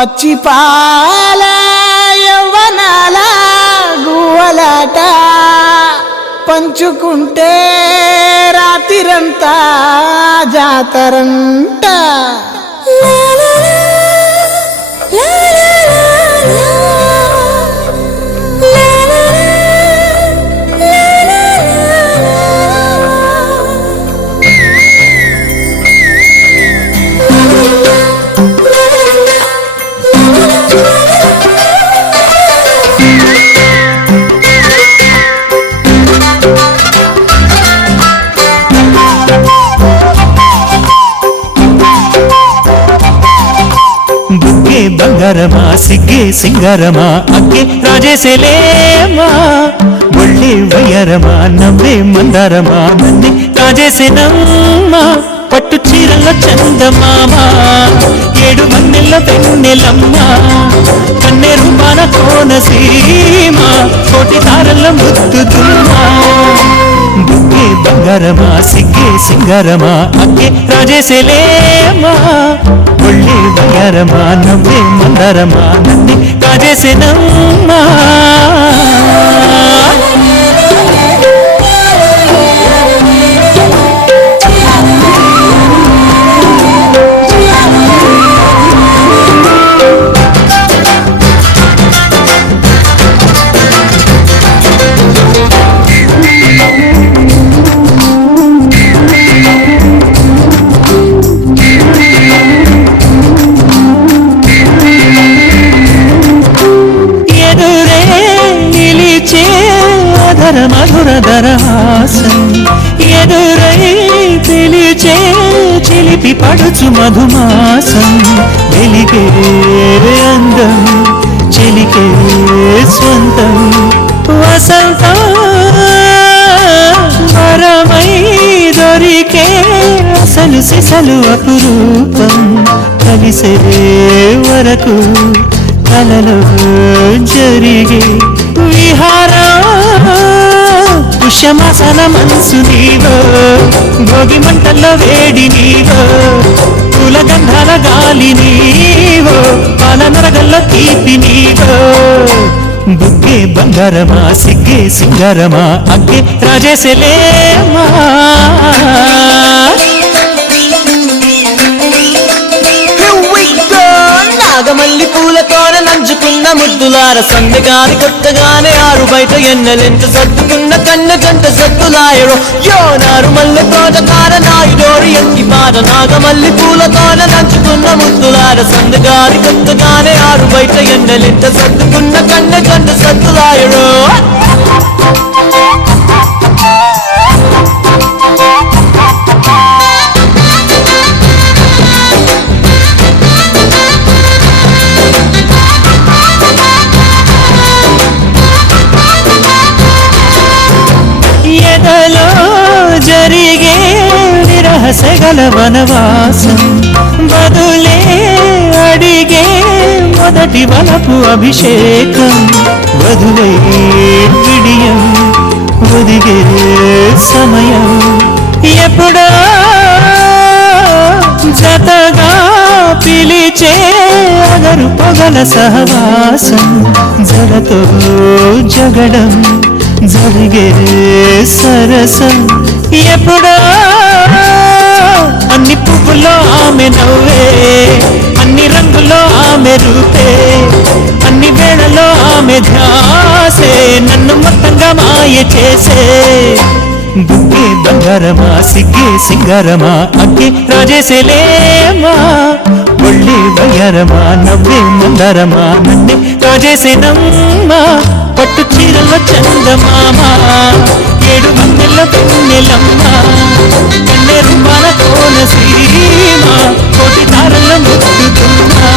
పచ్చి పాల యవ్వనాల గువ్వలాట పంచుకుంటే రాత్రిరంతా జాతరంట. బుగ్గే బంగారమా సిగ్గే సింగారమా అగ్గే రాజేసేలేమా ఒళ్ళే వయ్యారమా నవ్వే మందారమా నన్నే కాజేసేనమ్మా పట్టు చీరల చందమామా ఏడు మన్నెల్ల వెన్నెలమ్మా కన్నెరు మన కోనసీమ కోటి తారల ముద్దుతుమ్మా. బుగ్గే బంగారమా సిగ్గే సింగారమా అగ్గే రాజేసేలేమా ఒళ్ళే వయ్యారమా నవ్వే మందారమా నన్నే కాజేసేనమ్మా. మధుర దరహాసం ఎదురై పిలిచే చిలిపి పడుచు మధుమాసం వెలిగే అందం చిలికే స్వంతం వసంతం వరమై దొరికే అసలు సిసలు అపురూపం కలిసే వరకు కలలో జరిగే విహారం పుష్యమాసన మనసు నీవో భోగి మంటల్లో వేడి నీవో పూల గంధాల గాలి నీవో పాల నరగల్లో తీపి నీవో. బుగ్గే బంగారమా సిగ్గే సింగారమా అగ్గే రాజేసేలేమా. నాగమల్లి పూలతోన నంచుకున్న ముద్దులార సందగాని కొత్తగానే ఆరు బయట ఎన్నెలెంత సర్దుకున్న కన్న జంట సత్తులాయడు యో నారు మల్లె తోటకార నాయుడోరు ఎత్తి పాట. నాగమల్లి పూలతోన నంచుకున్న ముద్దులార సందగాని కొత్తగానే ఆరు బయట ఎన్నెలెంత సర్దుకున్న కన్న జంట సత్తులాయడు. ఎదలో జరిగే విరహసగల వనవాసం బదులే అడిగే మొదటి వలపు అభిషేకం వధువై విడియం ఒదిగే సమయం ఎప్పుడో జతగా పిలిచే అగరు పొగల సహవాసం జలతో జగడం జరిగే సరసం ఎప్పుడో అన్ని పువ్వుల్లో ఆమె నవ్వే అన్ని రంగుల్లో ఆమె రూపే అన్ని వేళలో ఆమె ధ్యాసే నన్ను మొత్తంగా మాయ చేసే. బుగ్గే బంగారమా సిగ్గే సింగారమా అగ్గే రాజేసేలేమా ఒళ్ళే వయ్యారమా నవ్వే మందారమా నన్నే కాజేసేనమ్మా పట్టు చీరల చందమామా ఏడు మన్నెల వెన్నెలమ్మా కన్నెరు మన కోనసీమ కోటి తారల ముద్దుతుమ్మా.